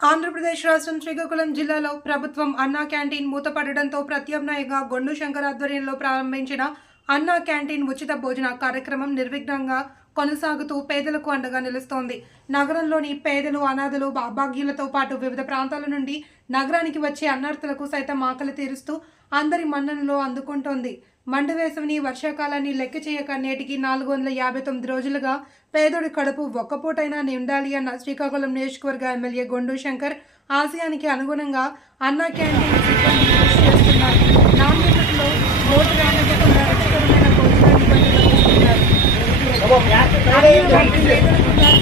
ఆంధ్రప్రదేశ్ రాష్ట్రం శ్రీకాకుళం జిల్లాలో ప్రభుత్వం అన్నా క్యాంటీన్ మూతపడడంతో ప్రత్యామ్నాయంగా గొండు శంకర్ ఆధ్వర్యంలో ప్రారంభించిన అన్నా క్యాంటీన్ ఉచిత భోజన కార్యక్రమం నిర్విఘ్నంగా కొనసాగుతూ పేదలకు అండగా నిలుస్తోంది. నగరంలోని పేదలు, అనాథలు, అభాగ్యులతో పాటు వివిధ ప్రాంతాల నుండి నగరానికి వచ్చే అన్నార్థులకు సైతం ఆకలి తీరుస్తూ అందరి మన్ననలో అందుకుంటోంది. మండువేసవిని, వర్షాకాలాన్ని లెక్క చేయక నేటికి 459 రోజులుగా పేదోడి కడుపు ఒక్కపూటైనా నిండాలి అన్న శ్రీకాకుళం నియోజకవర్గ ఎమ్మెల్యే గొండు శంకర్ ఆశయానికి అనుగుణంగా అన్నా క్యాంటీన్ సిబ్బంది కృషి చేస్తున్నారు. నాణ్యతలో లోటు రానివ్వకుండా రుచికరమైన భోజనాన్ని అందిస్తున్నారు.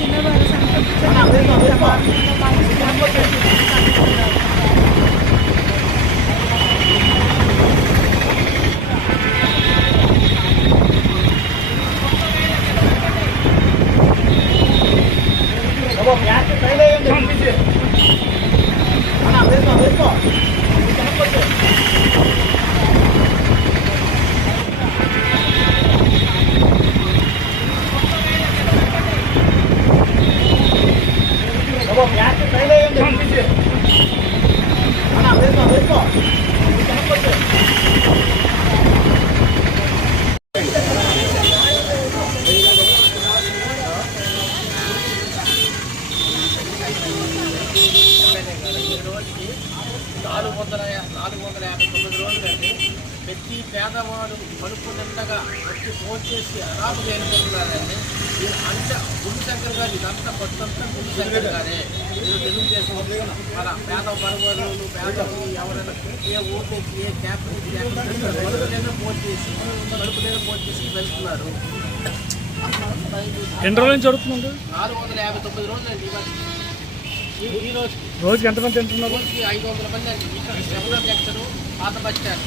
చిన్నవారు సంతృప్తి రోజులండి ప్రతి పేదవాడు కడుపు నిండగా వచ్చి ఫోన్ చేసి ఆరాముగా వెళ్ళిపోతున్నారండి. అంతా గుండు శంకర్ గారు ఇదంతా కొత్తంతా గుండు శంకర్ గారే. మీరు తెలుగుదేశం మన పేద పరవాళ్ళు పేదలు ఎవరైనా ఏ ఊరు నుంచి ఏ క్యాప్ నుంచి కడుపులైనా ఫోన్ చేసి వెళ్తున్నారు. ఎన్ని రోజుల నుంచి జరుగుతుంది? 459 రోజులండి. ఈ రోజుకి ఎంతమంది తింటున్నారు? రోజుకి 500 మంది అండి. ఇక్కడ శ్రవణ అధ్యక్షుడు పాత బస్ స్టాండ్